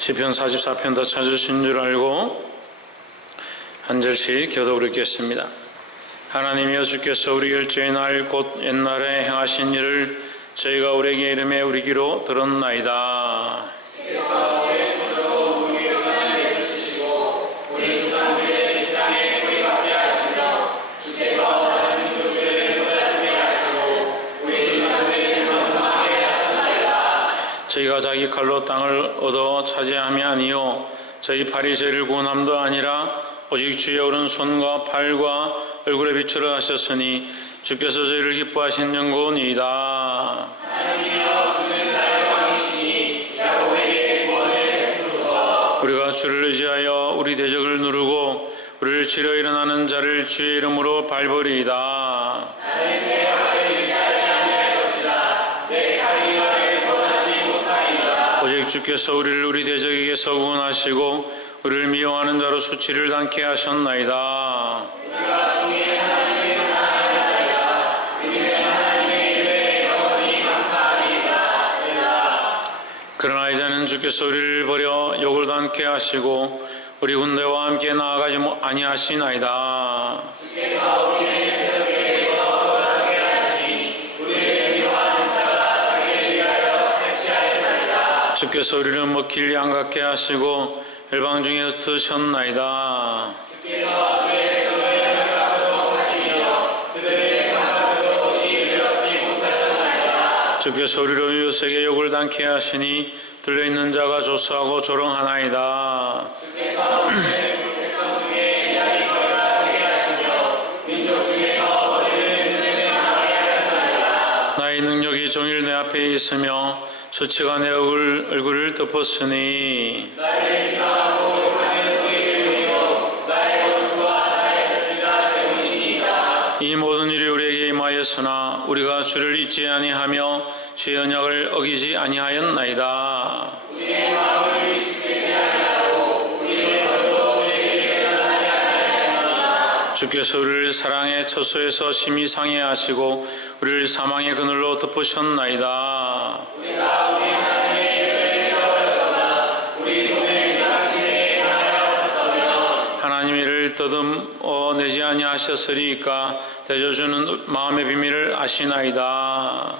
시편 44편 다 찾으신 줄 알고 한 절씩 교독을 읽겠습니다. 하나님이여 주께서 우리 결제의 날 곧 옛날에 행하신 일을 저희가 우리에게 이름에 우리 귀로 들었나이다. 저희가 자기 칼로 땅을 얻어 차지함이 아니요 저희 팔이 저희를 구원함도 아니라 오직 주의 오른손과 팔과 얼굴에 비추려 하셨으니 주께서 저희를 기뻐하신 영광이니이다. 우리가 주를 의지하여 우리 대적을 누르고 우리를 치러 일어나는 자를 주의 이름으로 밟으리이다. 오직 주께서 우리를 우리 대적에게서 구원하시고 우리를 미워하는 자로 수치를 당케 하셨나이다. 그러나 이제는 주께서 우리를 버려 욕을 당케 하시고 우리 군대와 함께 나아가지 아니하시나이다. 주께서 우리를 먹힐 양같게 하시고 열방 중에 드셨나이다. 주께서 우리로 이웃에게 욕을 당케 하시니 들려있는 자가 조소하고 조롱하나이다. 나의 능력이 종일 내 앞에 있으며 수치가 내 얼굴을 덮었으니 이 모든 일이 우리에게 임하였으나 우리가 주를 잊지 아니하며 주의 언약을 어기지 아니하였나이다. 주께서 우리를 사랑의 처소에서 심히 상해하시고 우리를 사망의 그늘로 덮으셨나이다. 하나님이 이를 더듬어내지 아니하셨으리까 대저주는 마음의 비밀을 아시나이다.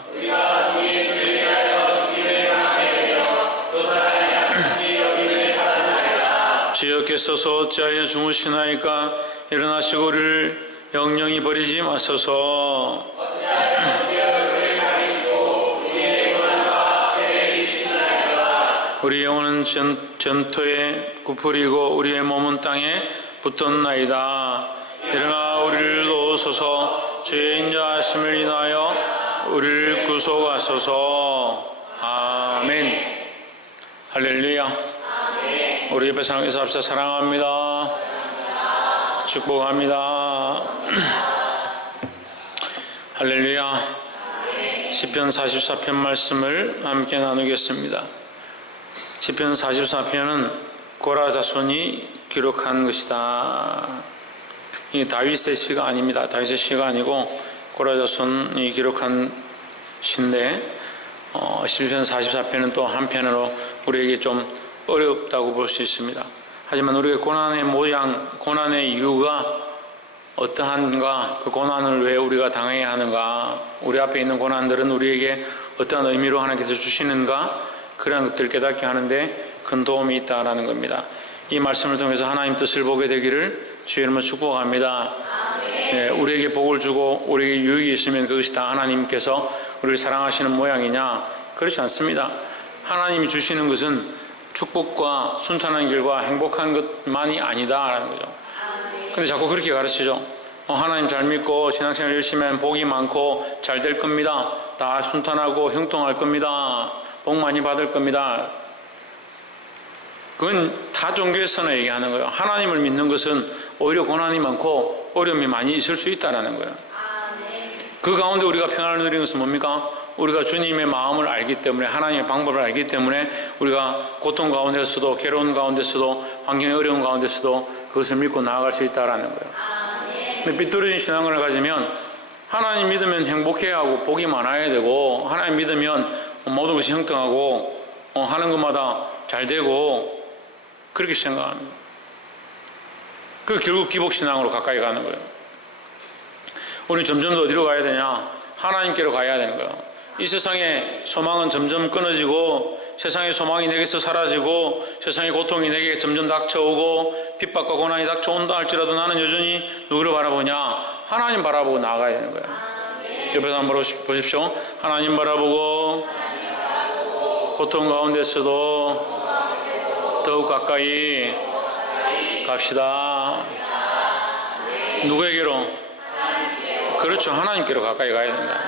주여께서서 어찌하여 주무시나이까 일어나시고 우리를 영영히 버리지 마소서. 우리 영혼은 전토에 굽으리고 우리의 몸은 땅에 붙었나이다. 일어나 우리를 도우소서. 주의 인자하심을 인하여 우리를 구속하소서. 아멘. 할렐루야. 우리 옆에 사랑해서 합시다. 사랑합니다. 축복합니다. 할렐루야. 시편 44편 말씀을 함께 나누겠습니다. 시편 44편은 고라 자손이 기록한 것이다. 이 다윗의 시가 아닙니다. 다윗의 시가 아니고 고라 자손이 기록한 시인데 시편 44편은 또 한편으로 우리에게 좀 어렵다고 볼 수 있습니다. 하지만 우리의 고난의 모양, 고난의 이유가 어떠한가, 그 고난을 왜 우리가 당해야 하는가, 우리 앞에 있는 고난들은 우리에게 어떠한 의미로 하나님께서 주시는가, 그런 것들을 깨닫게 하는데 큰 도움이 있다라는 겁니다. 이 말씀을 통해서 하나님 뜻을 보게 되기를 주의 이름으로 축복합니다. 네, 우리에게 복을 주고 우리에게 유익이 있으면 그것이 다 하나님께서 우리를 사랑하시는 모양이냐? 그렇지 않습니다. 하나님이 주시는 것은 축복과 순탄한 길과 행복한 것만이 아니다라는 거죠. 근데 자꾸 그렇게 가르치죠. 하나님 잘 믿고 신앙생활 열심히 하면 복이 많고 잘 될 겁니다. 다 순탄하고 형통할 겁니다. 복 많이 받을 겁니다. 그건 다 종교에서는 얘기하는 거예요. 하나님을 믿는 것은 오히려 고난이 많고 어려움이 많이 있을 수 있다는 거예요. 그 가운데 우리가 평안을 누리는 것은 뭡니까? 우리가 주님의 마음을 알기 때문에, 하나님의 방법을 알기 때문에 우리가 고통 가운데서도, 괴로운 가운데서도, 환경의 어려운 가운데서도 그것을 믿고 나아갈 수 있다는 거예요. 근데 삐뚤어진 신앙을 가지면 하나님 믿으면 행복해야 하고 복이 많아야 되고, 하나님 믿으면 모든 것이 형통하고 하는 것마다 잘 되고 그렇게 생각합니다. 그 결국 기복신앙으로 가까이 가는 거예요. 우리 점점 더 어디로 가야 되냐? 하나님께로 가야 되는 거예요. 이 세상의 소망은 점점 끊어지고 세상의 소망이 내게서 사라지고 세상의 고통이 내게 점점 닥쳐오고 핍박과 고난이 닥쳐온다 할지라도 나는 여전히 누구를 바라보냐? 하나님 바라보고 나아가야 되는 거예요. 옆에서 한번 보십시오. 하나님 바라보고 고통 가운데서도 더욱 가까이 갑시다. 누구에게로? 그렇죠. 하나님께로 가까이 가야 된다.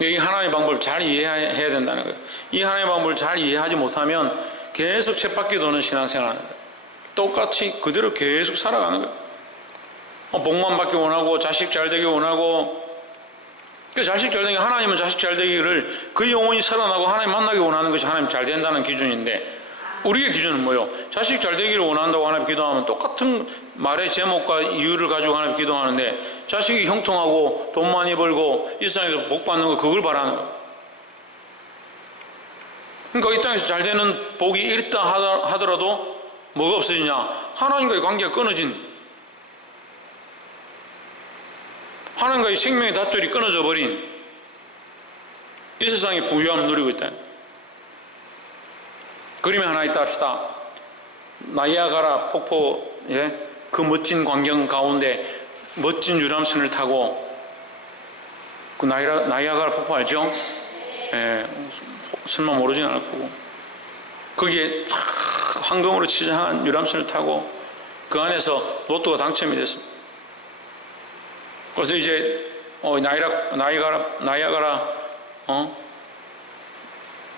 이 하나님의 방법을 잘 이해해야 된다는 거예요. 이 하나님의 방법을 잘 이해하지 못하면 계속 쳇바퀴 도는 신앙생활 하는 거예요. 똑같이 그대로 계속 살아가는 거예요. 복만 받기 원하고 자식 잘 되기 원하고 그 자식 잘 되기, 하나님은 자식 잘 되기를 그 영혼이 살아나고 하나님 만나기 원하는 것이 하나님 잘 된다는 기준인데 우리의 기준은 뭐예요? 자식 잘 되기를 원한다고 하나님 기도하면 똑같은 말의 제목과 이유를 가지고 하나님 기도하는데 자식이 형통하고 돈 많이 벌고 이 세상에서 복 받는 거 그걸 바라는 거예요. 그러니까 이 땅에서 잘 되는 복이 있다 하더라도 뭐가 없어지냐? 하나님과의 관계가 끊어진, 하나님과의 생명의 닷줄이 끊어져 버린 이 세상의 부유함을 누리고 있다. 그림이 하나 있다 합시다. 나이아가라 폭포, 그 멋진 광경 가운데 멋진 유람선을 타고, 그 나이아가라 폭포 알죠? 설마 모르진 않을 거고, 거기에 황금으로 치장한 유람선을 타고 그 안에서 로또가 당첨이 됐습니다. 그래서 이제 나이아가라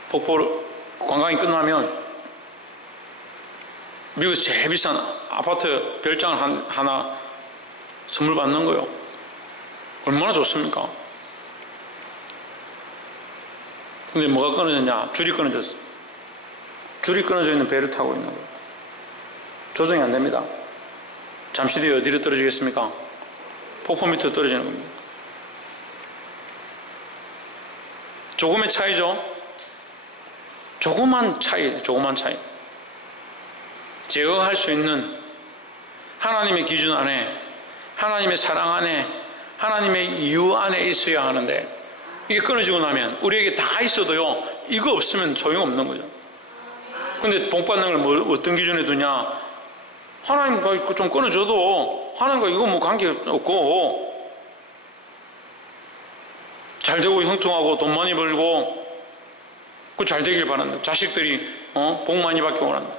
폭포 관광이 끝나면 미국에서 제일 비싼 아파트 별장을 하나 선물 받는 거예요. 얼마나 좋습니까? 근데 뭐가 끊어졌냐? 줄이 끊어졌어. 줄이 끊어져 있는 배를 타고 있는 거예요. 조정이 안 됩니다. 잠시 뒤에 어디로 떨어지겠습니까? 폭포 밑으로 떨어지는 겁니다. 조금의 차이죠. 조그만 차이, 조그만 차이. 제어할 수 있는 하나님의 기준 안에, 하나님의 사랑 안에, 하나님의 이유 안에 있어야 하는데, 이게 끊어지고 나면 우리에게 다 있어도요, 이거 없으면 소용없는 거죠. 근데 복 받는 걸 어떤 기준에 두냐? 하나님과 좀 끊어줘도 하나님과 이거 뭐 관계없고 잘 되고 형통하고 돈 많이 벌고 그 잘 되길 바란다. 자식들이 복 많이 받기 원한다.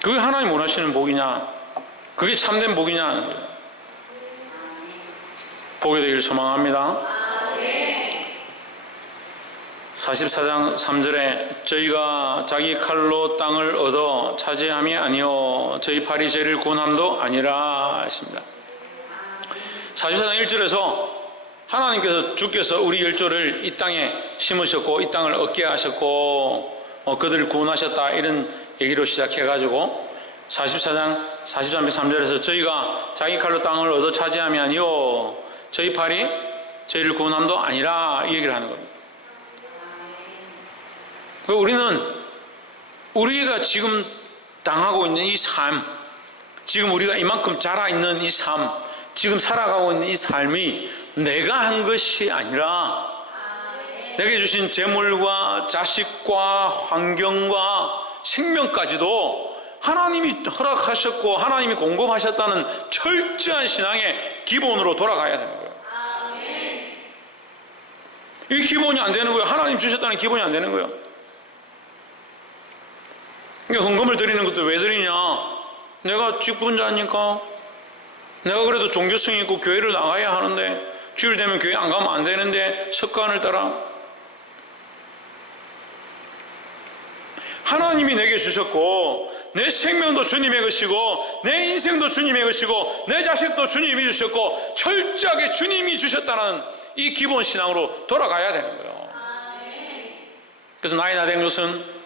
그게 하나님 원하시는 복이냐? 그게 참된 복이냐 하는 거예요. 복이 되기를 소망합니다. 44장 3절에 저희가 자기 칼로 땅을 얻어 차지함이 아니요 저희 팔이 죄를 구원함도 아니라 했습니다. 44장 1절에서 하나님께서 주께서 우리 열조를 이 땅에 심으셨고 이 땅을 얻게 하셨고 그들을 구원하셨다 이런 얘기로 시작해가지고 44장 43절 3절에서 저희가 자기 칼로 땅을 얻어 차지함이 아니요 저희 팔이 저희를 구원함도 아니라 이 얘기를 하는 겁니다. 우리는 우리가 지금 당하고 있는 이 삶, 지금 우리가 이만큼 자라있는 이 삶, 지금 살아가고 있는 이 삶이 내가 한 것이 아니라 내게 주신 재물과 자식과 환경과 생명까지도 하나님이 허락하셨고 하나님이 공급하셨다는 철저한 신앙의 기본으로 돌아가야 되는 거예요. 이 기본이 안 되는 거예요. 하나님 주셨다는 기본이 안 되는 거예요. 그러니까 헌금을 드리는 것도 왜 드리냐? 내가 직분자니까, 내가 그래도 종교성이 있고 교회를 나가야 하는데 주일 되면 교회 안 가면 안 되는데 습관을 따라. 하나님이 내게 주셨고 내 생명도 주님의 것이고 내 인생도 주님의 것이고 내 자식도 주님이 주셨고 철저하게 주님이 주셨다는 이 기본 신앙으로 돌아가야 되는 거예요. 그래서 나이 나 된 것은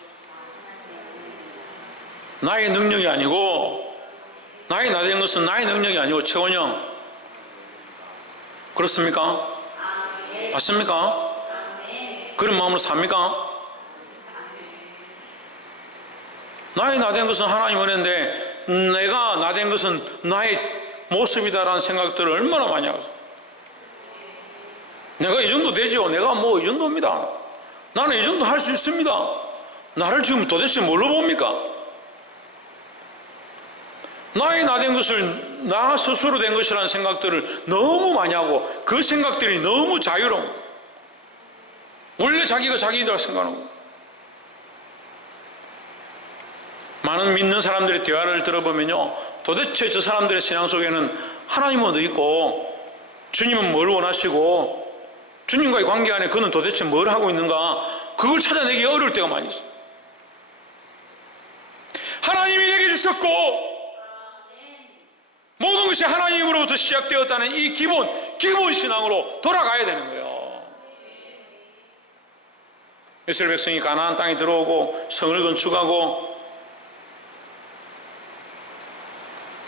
나의 능력이 아니고, 나이 나 된 것은 나의 능력이 아니고 최원영, 그렇습니까? 맞습니까? 그런 마음으로 삽니까? 나의 나된 것은 하나님 은혜인데 내가 나된 것은 나의 모습이다라는 생각들을 얼마나 많이 하고, 내가 이 정도 되죠. 내가 뭐 이 정도입니다. 나는 이 정도 할 수 있습니다. 나를 지금 도대체 뭘로 봅니까? 나의 나된 것을 나 스스로 된 것이라는 생각들을 너무 많이 하고, 그 생각들이 너무 자유로워. 원래 자기가 자기이라고 생각하고. 많은 믿는 사람들의 대화를 들어보면요, 도대체 저 사람들의 신앙 속에는 하나님은 어디 있고, 주님은 뭘 원하시고, 주님과의 관계 안에 그는 도대체 뭘 하고 있는가, 그걸 찾아내기 어려울 때가 많이 있어요. 하나님이 내게 주셨고 모든 것이 하나님으로부터 시작되었다는 이 기본 신앙으로 돌아가야 되는 거예요. 이스라엘 백성이 가나안 땅에 들어오고 성을 건축하고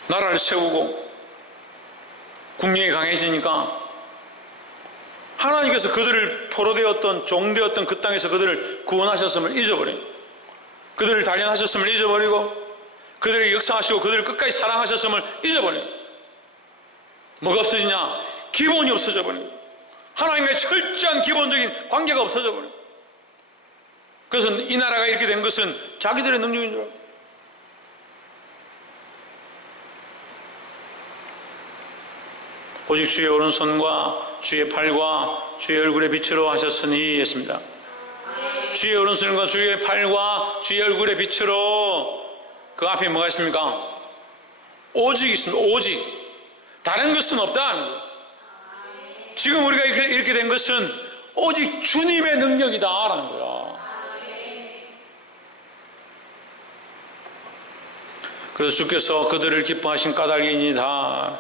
나라를 세우고 국력이 강해지니까 하나님께서 그들을 포로되었던 종되었던 그 땅에서 그들을 구원하셨음을 잊어버려요. 그들을 단련하셨음을 잊어버리고 그들에게 역사하시고 그들을 끝까지 사랑하셨음을 잊어버려요. 뭐가 없어지냐? 기본이 없어져 버려요. 하나님과의 철저한 기본적인 관계가 없어져 버려요. 그래서 이 나라가 이렇게 된 것은 자기들의 능력인 줄 알아요. 오직 주의 오른손과 주의 팔과 주의 얼굴에 빛으로 하셨으니 했습니다. 주의 오른손과 주의 팔과 주의 얼굴에 빛으로, 그 앞에 뭐가 있습니까? 오직 있습니다. 오직. 다른 것은 없다는 거예요. 지금 우리가 이렇게 된 것은 오직 주님의 능력이다라는 거예요. 그래서 주께서 그들을 기뻐하신 까닭이니이다.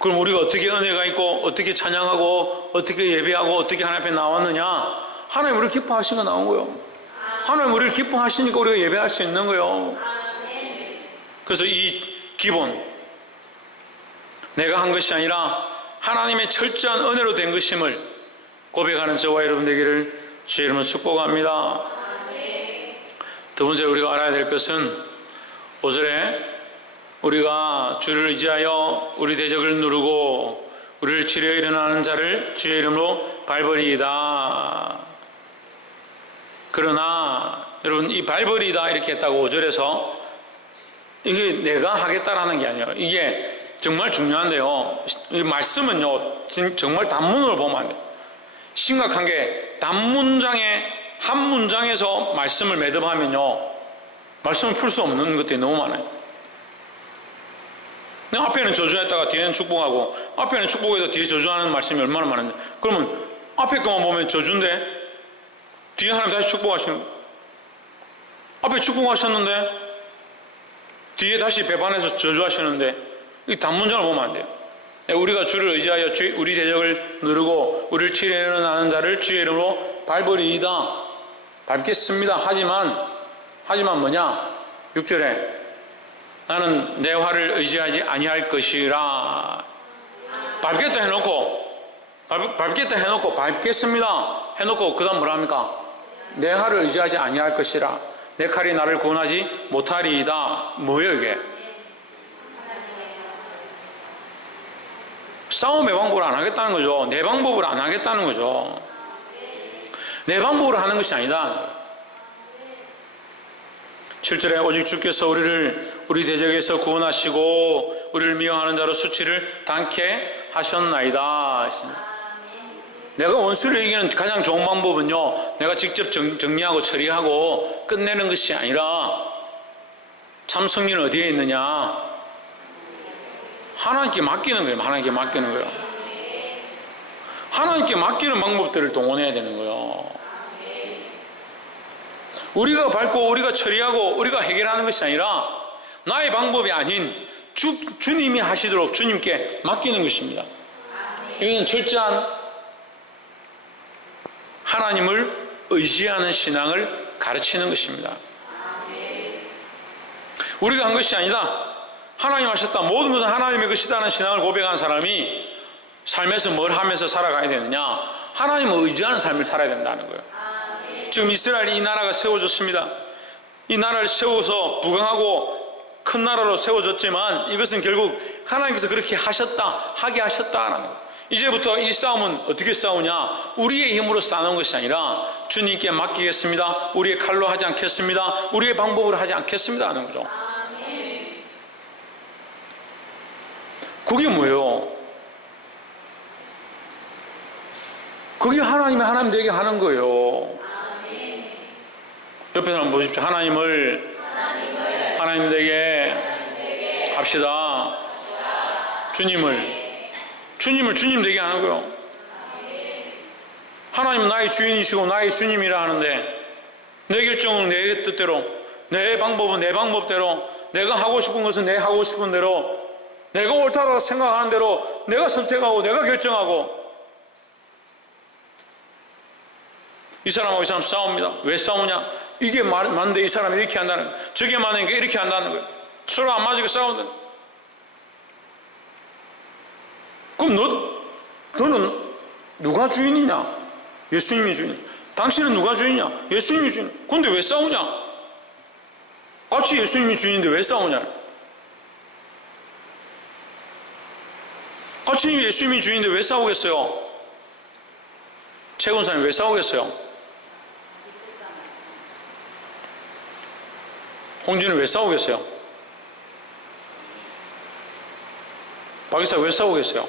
그럼 우리가 어떻게 은혜가 있고 어떻게 찬양하고 어떻게 예배하고 어떻게 하나님 앞에 나왔느냐? 하나님 우리를 기뻐하신 거 나온 거예요. 하나님 우리를 기뻐하시니까 우리가 예배할 수 있는 거예요. 그래서 이 기본, 내가 한 것이 아니라 하나님의 철저한 은혜로 된 것임을 고백하는 저와 여러분 되기를 주의 이름으로 축복합니다. 두 번째 우리가 알아야 될 것은 5절에 우리가 주를 의지하여 우리 대적을 누르고 우리를 치려 일어나는 자를 주의 이름으로 밟으리이다. 그러나 여러분, 이 밟으리이다 이렇게 했다고 5절에서 이게 내가 하겠다라는 게 아니에요. 이게 정말 중요한데요, 이 말씀은요 정말 단문으로 보면 안 돼요. 심각한 게 단문장에 한 문장에서 말씀을 매듭하면요 말씀을 풀 수 없는 것들이 너무 많아요. 앞에는 저주했다가 뒤에는 축복하고, 앞에는 축복해서 뒤에 저주하는 말씀이 얼마나 많은데, 그러면 앞에 것만 보면 저주인데 뒤에 하나님 다시 축복하시는 거예요. 앞에 축복하셨는데 뒤에 다시 배반해서 저주하시는데, 이 단문장을 보면 안 돼요. 우리가 주를 의지하여 우리 대적을 누르고 우리를 치려 일어나는 자를 주의 이름으로 밟으리이다. 밟겠습니다. 하지만 뭐냐? 6절에 나는 내 활을 의지하지 아니할 것이라. 밟겠다 해놓고 밟겠습니다 해놓고 그 다음 뭐라 합니까? 내 활을 의지하지 아니할 것이라. 내 칼이 나를 구원하지 못하리이다. 뭐예요 이게? 싸움의 방법을 안 하겠다는 거죠. 내 방법을 안 하겠다는 거죠. 내 방법으로 하는 것이 아니다. 7절에 오직 주께서 우리 대적에서 구원하시고 우리를 미워하는 자로 수치를 당케 하셨나이다. 내가 원수를 이기는 가장 좋은 방법은요, 내가 직접 정리하고 처리하고 끝내는 것이 아니라 참 승리는 어디에 있느냐? 하나님께 맡기는 거예요. 하나님께 맡기는 거예요. 하나님께 맡기는 방법들을 동원해야 되는 거예요. 우리가 밟고 우리가 처리하고 우리가 해결하는 것이 아니라 나의 방법이 아닌 주님이 하시도록 주님께 맡기는 것입니다. 이거는 철저한 하나님을 의지하는 신앙을 가르치는 것입니다. 우리가 한 것이 아니다. 하나님 하셨다. 모든 것은 하나님의 것이다는 신앙을 고백한 사람이 삶에서 뭘 하면서 살아가야 되느냐? 하나님을 의지하는 삶을 살아야 된다는 거예요. 지금 이스라엘이 이 나라가 세워졌습니다. 이 나라를 세워서 부강하고 큰 나라로 세워졌지만 이것은 결국 하나님께서 그렇게 하게 하셨다라는 거예요. 이제부터 이 싸움은 어떻게 싸우냐? 우리의 힘으로 싸우는 것이 아니라 주님께 맡기겠습니다. 우리의 칼로 하지 않겠습니다. 우리의 방법으로 하지 않겠습니다 하는 거죠. 그게 뭐예요? 그게 하나님 되게 하는 거예요. 옆에 사람 보십시오. 하나님 되게 합시다. 주님을 주님 되게 하는 거예요. 하나님은 나의 주인이시고 나의 주님이라 하는데 내 결정은 내 뜻대로, 내 방법은 내 방법대로, 내가 하고 싶은 것은 내 하고 싶은 대로, 내가 옳다고 생각하는 대로 내가 선택하고 내가 결정하고. 이 사람하고 이 사람 싸웁니다. 왜 싸우냐? 이게 맞는데 이 사람이 이렇게 한다는 거예요. 저게 맞으니까 이렇게 한다는 거예요. 서로 안 맞으니까 싸운다. 그럼 너는 누가 주인이냐? 예수님이 주인. 당신은 누가 주인이냐? 예수님이 주인. 그런데 왜 싸우냐? 같이 예수님이 주인인데 왜 싸우냐? 같이 예수님이 주인인데 왜 싸우겠어요? 최근사님 왜 싸우겠어요? 홍진은 왜 싸우겠어요? 박이사 왜 싸우겠어요?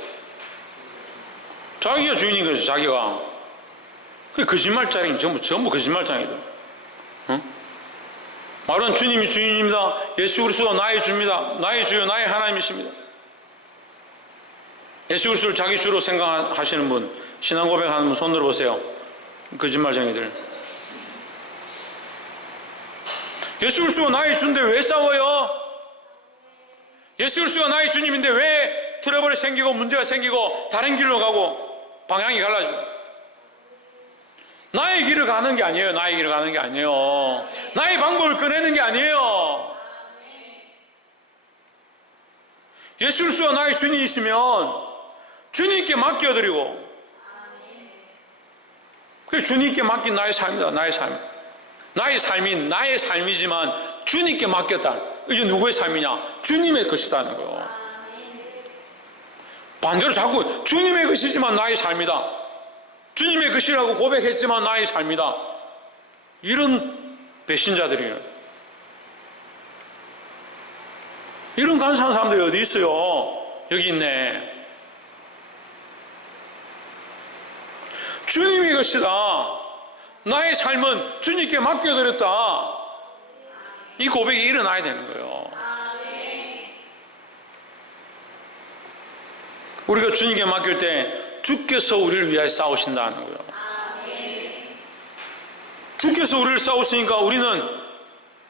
자기가 주인인 거죠. 자기가. 그게 거짓말장이 전부 거짓말장이다. 응? 말은 주님이 주인입니다. 예수 그리스도가 나의 주입니다. 나의 주요 나의 하나님이십니다. 예수 그리스도를 자기 주로 생각하시는 분, 신앙 고백하는 분 손 들어보세요. 거짓말쟁이들. 예수 그리스도가 나의 주인데 왜 싸워요? 예수 그리스도가 나의 주님인데 왜 트러블이 생기고 문제가 생기고 다른 길로 가고 방향이 갈라지고. 나의 길을 가는 게 아니에요. 나의 길을 가는 게 아니에요. 나의 방법을 꺼내는 게 아니에요. 예수 그리스도가 나의 주님이시면 주님께 맡겨드리고, 그게 주님께 맡긴 나의 삶이다. 나의 삶. 나의 삶이 나의 삶이지만 주님께 맡겼다. 이게 누구의 삶이냐? 주님의 것이다는 거예요. 반대로 자꾸 주님의 것이지만 나의 삶이다. 주님의 것이라고 고백했지만 나의 삶이다. 이런 배신자들이에요. 이런 간사한 사람들이 어디 있어요? 여기 있네. 주님의 것이다. 나의 삶은 주님께 맡겨드렸다. 이 고백이 일어나야 되는 거예요. 우리가 주님께 맡길 때 주께서 우리를 위하여 싸우신다는 거예요. 주께서 우리를 싸우시니까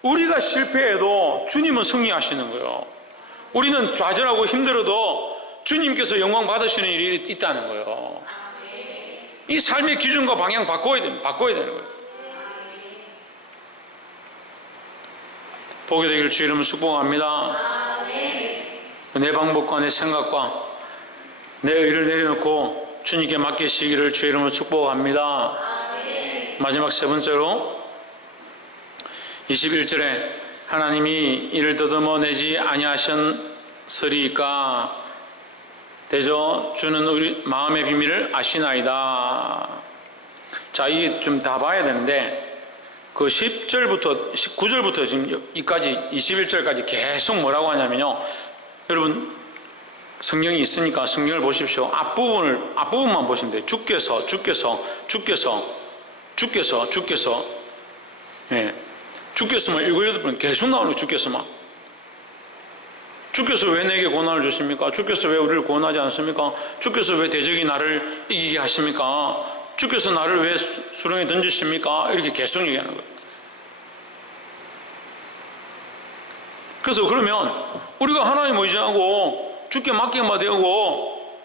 우리가 실패해도 주님은 승리하시는 거예요. 우리는 좌절하고 힘들어도 주님께서 영광 받으시는 일이 있다는 거예요. 이 삶의 기준과 방향 바꿔야 되는 거예요. 보게 되기를 주 이름으로 축복합니다. 내 방법과 내 생각과 내 의를 내려놓고 주님께 맡기시기를 주 이름으로 축복합니다. 마지막 세 번째로 21절에 하나님이 이를 더듬어내지 아니하셨으리까 대저 주는 우리 마음의 비밀을 아시나이다. 자, 이게 좀 다 봐야 되는데 그 10절부터 19절부터 지금 이까지 21절까지 계속 뭐라고 하냐면요. 여러분 성경이 있으니까 성경을 보십시오. 앞부분만 보시면 돼요. 주께서 예. 주께서만 7, 8번 계속 나오는 거예요. 주께서 왜 내게 고난을 주십니까? 주께서 왜 우리를 고난하지 않습니까? 주께서 왜 대적이 나를 이기게 하십니까? 주께서 나를 왜 수렁에 던지십니까? 이렇게 계속 얘기하는 거예요. 그래서 그러면 우리가 하나님 의지하고 주께 맡기만 되고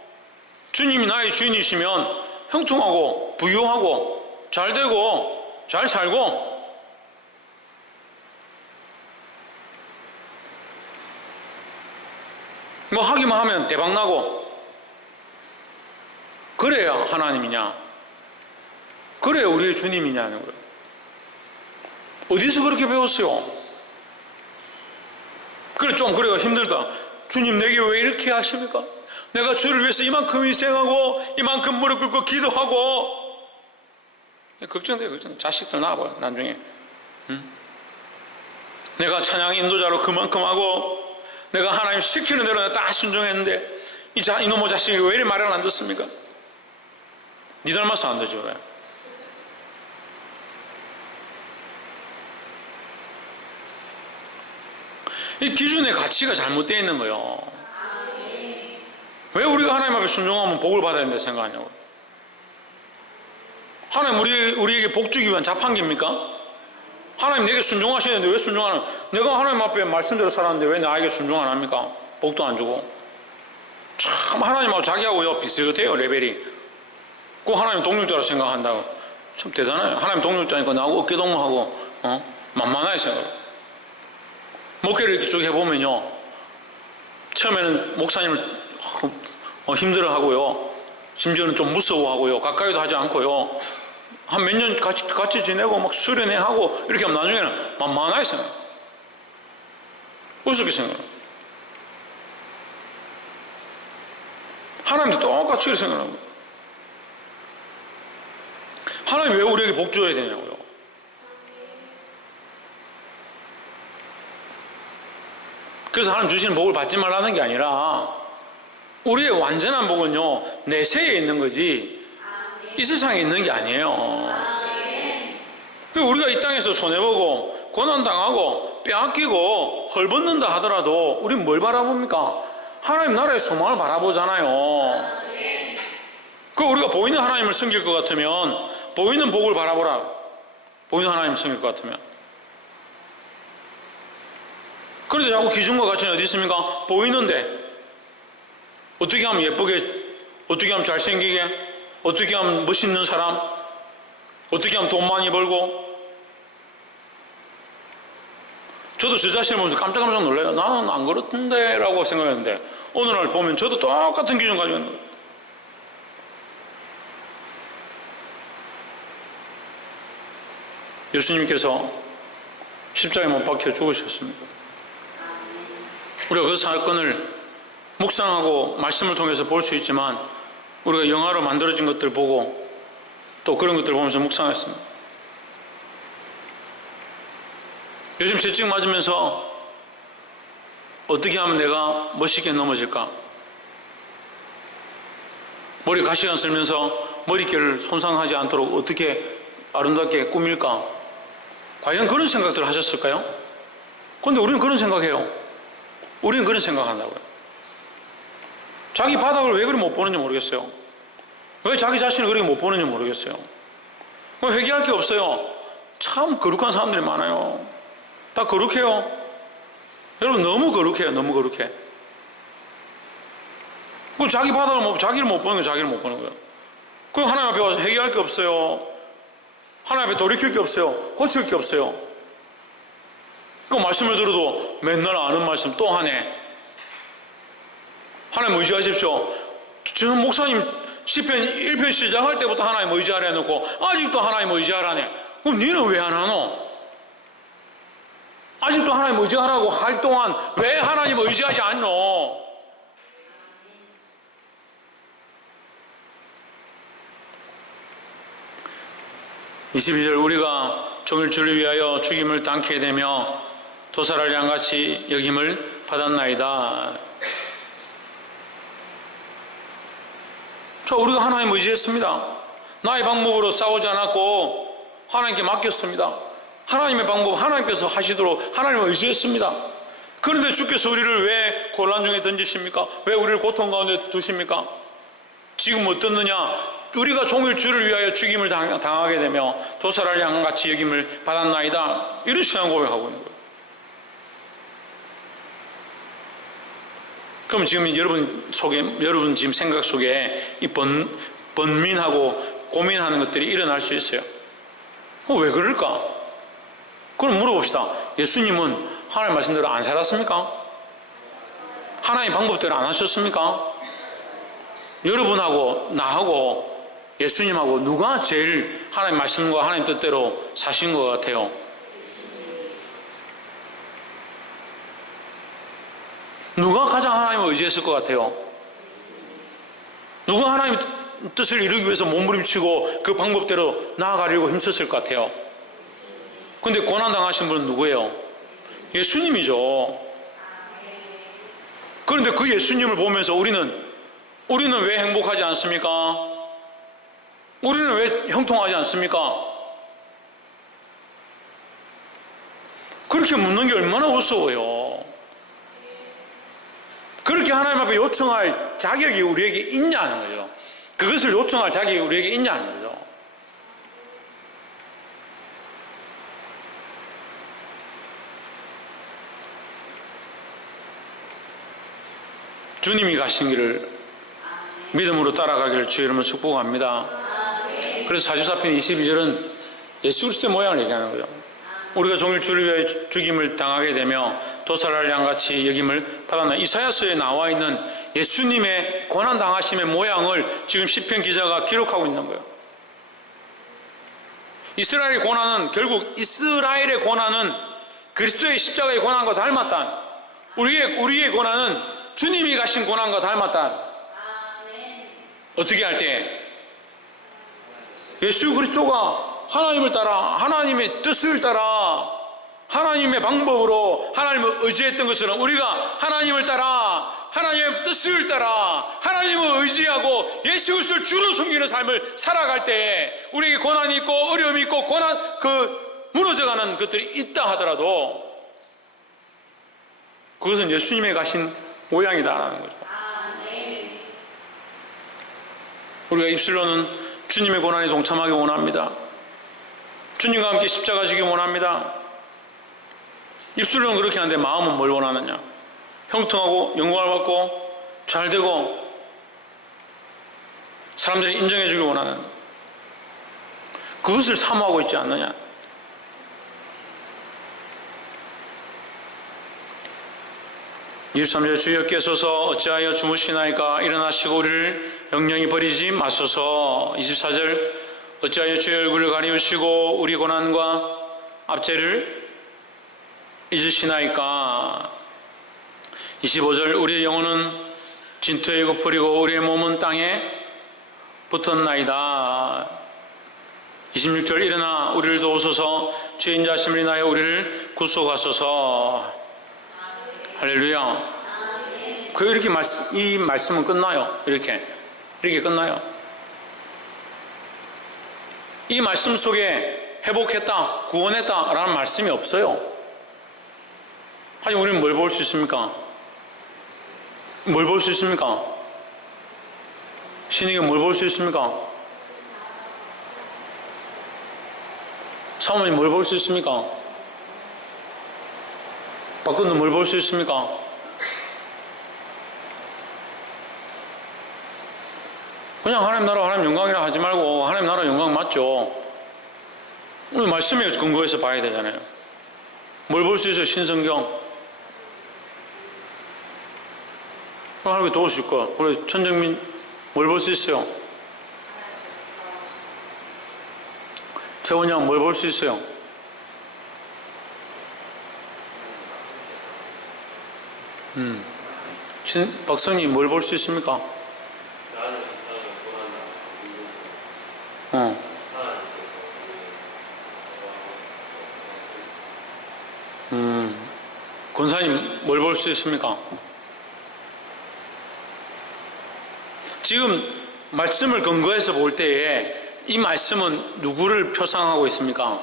주님이 나의 주인이시면 형통하고 부유하고 잘 되고 잘 살고 뭐 하기만 하면 대박나고 그래야 하나님이냐? 그래야 우리의 주님이냐는 거예요. 어디서 그렇게 배웠어요? 그래, 좀 그래가 힘들다. 주님, 내게 왜 이렇게 하십니까? 내가 주를 위해서 이만큼 희생하고 이만큼 무릎 꿇고 기도하고. 걱정돼요. 걱정. 자식들 낳아봐요 나중에. 내가 찬양 인도자로 그만큼 하고 내가 하나님 시키는 대로 내가 다 순종했는데 이놈의 자식이 왜 이리 말을 안 듣습니까? 니 닮아서 안 되죠. 왜? 이 기준의 가치가 잘못되어 있는 거예요. 왜 우리가 하나님 앞에 순종하면 복을 받아야 된다 생각하냐고. 하나님 우리에게 복 주기 위한 자판기입니까? 하나님 내게 순종하시는데 왜 순종 안 합니까? 내가 하나님 앞에 말씀대로 살았는데 왜 나에게 순종 안 합니까? 복도 안 주고. 참 하나님하고 자기하고 비슷해요 레벨이. 꼭 하나님 동력자로 생각한다고. 참 대단해요. 하나님 동력자니까 나하고 어깨동무하고 만만하게 생각해요. 목회를 이렇게 쭉 해보면요, 처음에는 목사님을 힘들어하고요, 심지어는 좀 무서워하고요, 가까이도 하지 않고요, 한 몇 년 같이 지내고 막 수련회하고 이렇게 하면 나중에는 만만하게 생각해요. 우습게 생각해요. 하나님도 똑같이 이렇게 생각하는 거예요. 하나님 왜 우리에게 복 줘야 되냐고요. 그래서 하나님 주시는 복을 받지 말라는 게 아니라 우리의 완전한 복은요 내세에 있는 거지 이 세상에 있는 게 아니에요. 우리가 이 땅에서 손해보고 고난당하고 빼앗기고 헐벗는다 하더라도 우리는 뭘 바라봅니까? 하나님 나라의 소망을 바라보잖아요. 그 우리가 보이는 하나님을 섬길 것 같으면 보이는 복을 바라보라. 보이는 하나님을 섬길 것 같으면. 그런데 자꾸 기준과 가치는 어디 있습니까? 보이는데 어떻게 하면 예쁘게, 어떻게 하면 잘생기게, 어떻게 하면 멋있는 사람, 어떻게 하면 돈 많이 벌고. 저도 저 자신을 보면서 깜짝깜짝 놀라요. 나는 안 그렇던데 라고 생각했는데 어느 날 보면 저도 똑같은 기준 가지고 있는 거예요. 예수님께서 십자가에 못 박혀 죽으셨습니다. 우리가 그 사건을 묵상하고 말씀을 통해서 볼 수 있지만 우리가 영화로 만들어진 것들 보고 또 그런 것들 보면서 묵상했습니다. 요즘 채찍 맞으면서 어떻게 하면 내가 멋있게 넘어질까? 머리 가시관 쓸면서 머릿결을 손상하지 않도록 어떻게 아름답게 꾸밀까? 과연 그런 생각들을 하셨을까요? 그런데 우리는 그런 생각해요. 우리는 그런 생각한다고요. 자기 바닥을 왜 그리 못 보는지 모르겠어요. 왜 자기 자신을 그렇게 못 보는지 모르겠어요. 회개할 게 없어요. 참 거룩한 사람들이 많아요. 다 거룩해요. 여러분 너무 거룩해요. 너무 거룩해. 자기 바닥을 자기를 못 보는 거예요. 자기를 못 보는 거예요. 그럼 하나님 앞에 와서 회개할 게 없어요. 하나님 앞에 돌이킬 게 없어요. 고칠 게 없어요. 그 말씀을 들어도 맨날 아는 말씀 또 하네. 하나님 의지하십시오. 저는 목사님 시편 1편 시작할 때부터 하나님 의지하라 해놓고 아직도 하나님 의지하라네. 그럼 니는 왜 안 하노? 아직도 하나님 의지하라고 할 동안 왜 하나님 의지하지 않노? (22절) 우리가 종일 주를 위하여 죽임을 당케 되며 도살할 양같이 여김을 받았나이다. 우리가 하나님 의지했습니다. 나의 방법으로 싸우지 않았고 하나님께 맡겼습니다. 하나님의 방법 하나님께서 하시도록 하나님을 의지했습니다. 그런데 주께서 우리를 왜 곤란 중에 던지십니까? 왜 우리를 고통 가운데 두십니까? 지금 어떻느냐? 우리가 종일 주를 위하여 죽임을 당하게 되며 도살할 양같이 여김을 받았나이다. 이런 신앙 고백하고 있는 거예요. 그럼 지금 여러분 지금 생각 속에 이 번민하고 고민하는 것들이 일어날 수 있어요. 왜 그럴까? 그럼 물어봅시다. 예수님은 하나님 말씀대로 안 살았습니까? 하나님 방법대로 안 하셨습니까? 여러분하고 나하고 예수님하고 누가 제일 하나님 말씀과 하나님 뜻대로 사신 것 같아요? 누가 가장 하나님을 의지했을 것 같아요? 누가 하나님의 뜻을 이루기 위해서 몸부림치고 그 방법대로 나아가려고 힘썼을 것 같아요? 근데 고난당하신 분은 누구예요? 예수님이죠. 그런데 그 예수님을 보면서 우리는 왜 행복하지 않습니까? 우리는 왜 형통하지 않습니까? 그렇게 묻는 게 얼마나 우스워요. 그렇게 하나님 앞에 요청할 자격이 우리에게 있냐는 거죠. 그것을 요청할 자격이 우리에게 있냐는 거죠. 주님이 가신 길을 믿음으로 따라가기를 주의 이름으로 축복합니다. 그래서 44편 22절은 예수 그리스도의 모양을 얘기하는 거예요. 우리가 종일 주를 위하여 죽임을 당하게 되며 도살할 양같이 여김을 받았나. 이사야서에 나와 있는 예수님의 고난당하심의 모양을 지금 시편 기자가 기록하고 있는 거예요. 이스라엘의 고난은 결국 이스라엘의 고난은 그리스도의 십자가의 고난과 닮았다. 우리의 고난은 주님이 가신 고난과 닮았다. 어떻게 할 때? 예수 그리스도가 하나님을 따라 하나님의 뜻을 따라 하나님의 방법으로 하나님을 의지했던 것처럼 우리가 하나님을 따라 하나님의 뜻을 따라 하나님을 의지하고 예수 그리스도를 주로 섬기는 삶을 살아갈 때 우리에게 고난이 있고 어려움이 있고 무너져가는 것들이 있다 하더라도 그것은 예수님의 가신 모양이다라는 거죠. 우리가 입술로는 주님의 고난에 동참하기 원합니다. 주님과 함께 십자가 지기 원합니다. 입술로는 그렇게 하는데 마음은 뭘 원하느냐? 형통하고 영광을 받고 잘되고 사람들이 인정해 주길 원하는 그것을 사모하고 있지 않느냐? (23절) 주여 깨소서 어찌하여 주무시나이까 일어나시고 우리를 영영히 버리지 마소서. (24절) 어찌하여 주의 얼굴을 가리우시고 우리 고난과 압제를 잊으시나이까. (25절) 우리의 영혼은 진토에 굽어리고 우리의 몸은 땅에 붙었나이다. (26절) 일어나 우리를 도우소서. 주의 인자하심을 인하여 우리를 구속하소서. 할렐루야. 이렇게 이 말씀은 끝나요. 이렇게 끝나요. 이 말씀 속에 회복했다, 구원했다 라는 말씀이 없어요. 하지만 우리는 뭘 볼 수 있습니까? 뭘 볼 수 있습니까? 신에게 뭘 볼 수 있습니까? 사모님 뭘 볼 수 있습니까? 박근도 뭘 볼 수 있습니까? 그냥 하나님 나라 하나님 영광이라 하지 말고 하나님 나라 영광 맞죠? 오늘 말씀에 근거해서 봐야 되잖아요. 뭘 볼 수 있어요? 신성경. 하나님께 도우실 거야. 우리 천정민 뭘 볼 수 있어요? 재원이 형 뭘 볼 수 있어요? 박성희 뭘 볼 수 있습니까? 권사님 뭘 볼 수 있습니까? 지금 말씀을 근거해서 볼 때에 이 말씀은 누구를 표상하고 있습니까?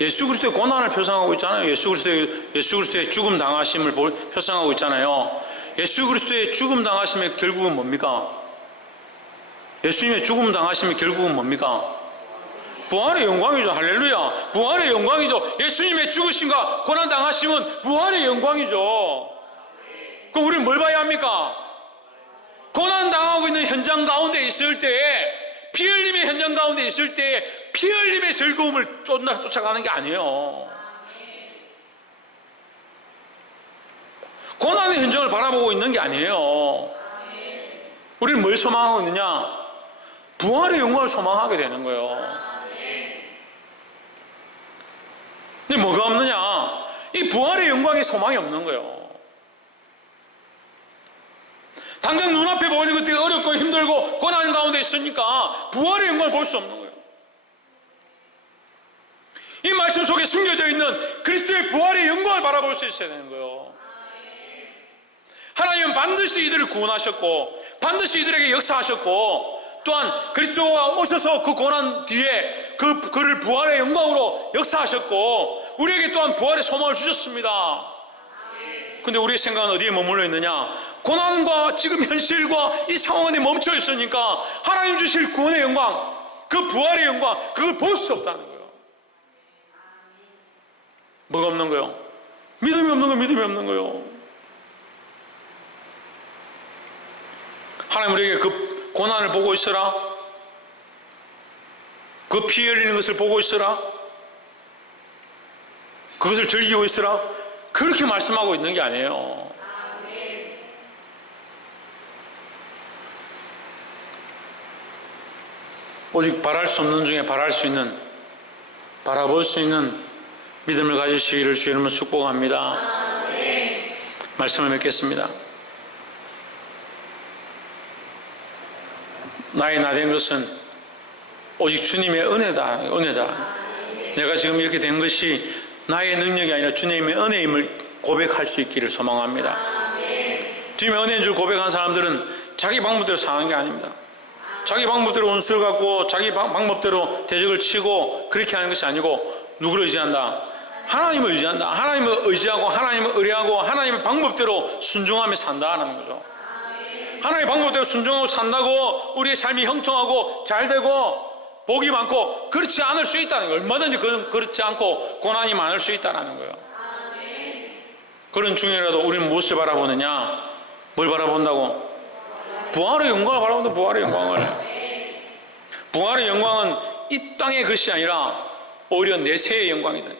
예수 그리스도의 고난을 표상하고 있잖아요. 예수 그리스도의 죽음 당하심을 표상하고 있잖아요. 예수 그리스도의 죽음 당하심의 결국은 뭡니까? 예수님의 죽음 당하심의 결국은 뭡니까? 부활의 영광이죠. 할렐루야. 부활의 영광이죠. 예수님의 죽으심과 고난 당하심은 부활의 영광이죠. 그럼 우리는 뭘 봐야 합니까? 고난 당하고 있는 현장 가운데 있을 때에, 피 흘림의 현장 가운데 있을 때에 피 흘림의 즐거움을 쫓아가는 게 아니에요. 고난의 현장을 바라보고 있는 게 아니에요. 우리는 뭘 소망하고 있느냐? 부활의 영광을 소망하게 되는 거예요. 근데 뭐가 없느냐? 이 부활의 영광에 소망이 없는 거예요. 당장 눈앞에 보이는 것들이 어렵고 힘들고 고난 가운데 있으니까 부활의 영광을 볼 수 없는 거예요. 이 말씀 속에 숨겨져 있는 그리스도의 부활의 영광을 바라볼 수 있어야 되는 거예요. 하나님은 반드시 이들을 구원하셨고 반드시 이들에게 역사하셨고 또한 그리스도가 오셔서 그 고난 뒤에 그를 부활의 영광으로 역사하셨고 우리에게 또한 부활의 소망을 주셨습니다. 근데 우리의 생각은 어디에 머물러 있느냐? 고난과 지금 현실과 이 상황 안에 멈춰 있으니까 하나님 주실 구원의 영광, 그 부활의 영광, 그걸 볼 수 없다는 거예요. 뭐가 없는 거예요? 믿음이 없는 거예요. 믿음이 없는 거예요. 하나님 우리에게 그 고난을 보고 있으라, 그 피 흘리는 것을 보고 있으라, 그것을 즐기고 있으라, 그렇게 말씀하고 있는 게 아니에요. 오직 바랄 수 없는 중에 바랄 수 있는, 바라볼 수 있는 믿음을 가지시기를 주의 이름으로 축복합니다. 말씀을 맺겠습니다. 나의 나된 것은 오직 주님의 은혜다. 은혜다. 내가 지금 이렇게 된 것이 나의 능력이 아니라 주님의 은혜임을 고백할 수 있기를 소망합니다. 주님의 은혜인 줄 고백한 사람들은 자기 방법대로 사는 게 아닙니다. 자기 방법대로 원수를 갖고 자기 방법대로 대적을 치고 그렇게 하는 것이 아니고 누구를 의지한다? 하나님을 의지한다. 하나님을 의지하고 하나님을 의뢰하고 하나님의 방법대로 순종하며 산다는 거죠. 하나님의 방법대로 순종하고 산다고 우리의 삶이 형통하고 잘되고 복이 많고 그렇지 않을 수 있다는 거예요. 얼마든지 그렇지 않고 고난이 많을 수 있다는 거예요. 그런 중에라도 우리는 무엇을 바라보느냐? 뭘 바라본다고? 부활의 영광을 바라본다. 부활의 영광을. 부활의 영광은 이 땅의 것이 아니라 오히려 내세의 영광이다.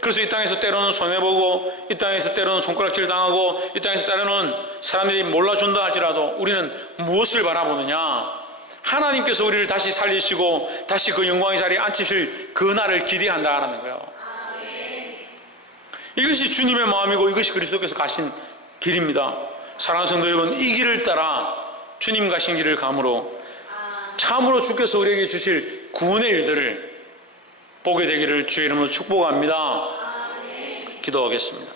그래서 이 땅에서 때로는 손해보고 이 땅에서 때로는 손가락질 당하고 이 땅에서 때로는 사람들이 몰라준다 할지라도 우리는 무엇을 바라보느냐? 하나님께서 우리를 다시 살리시고 다시 그 영광의 자리에 앉히실 그 날을 기대한다는 거예요. 이것이 주님의 마음이고 이것이 그리스도께서 가신 길입니다. 사랑하는 성도 여러분, 이 길을 따라 주님 가신 길을 감으로 참으로 주께서 우리에게 주실 구원의 일들을 보게 되기를 주의 이름으로 축복합니다. 기도하겠습니다.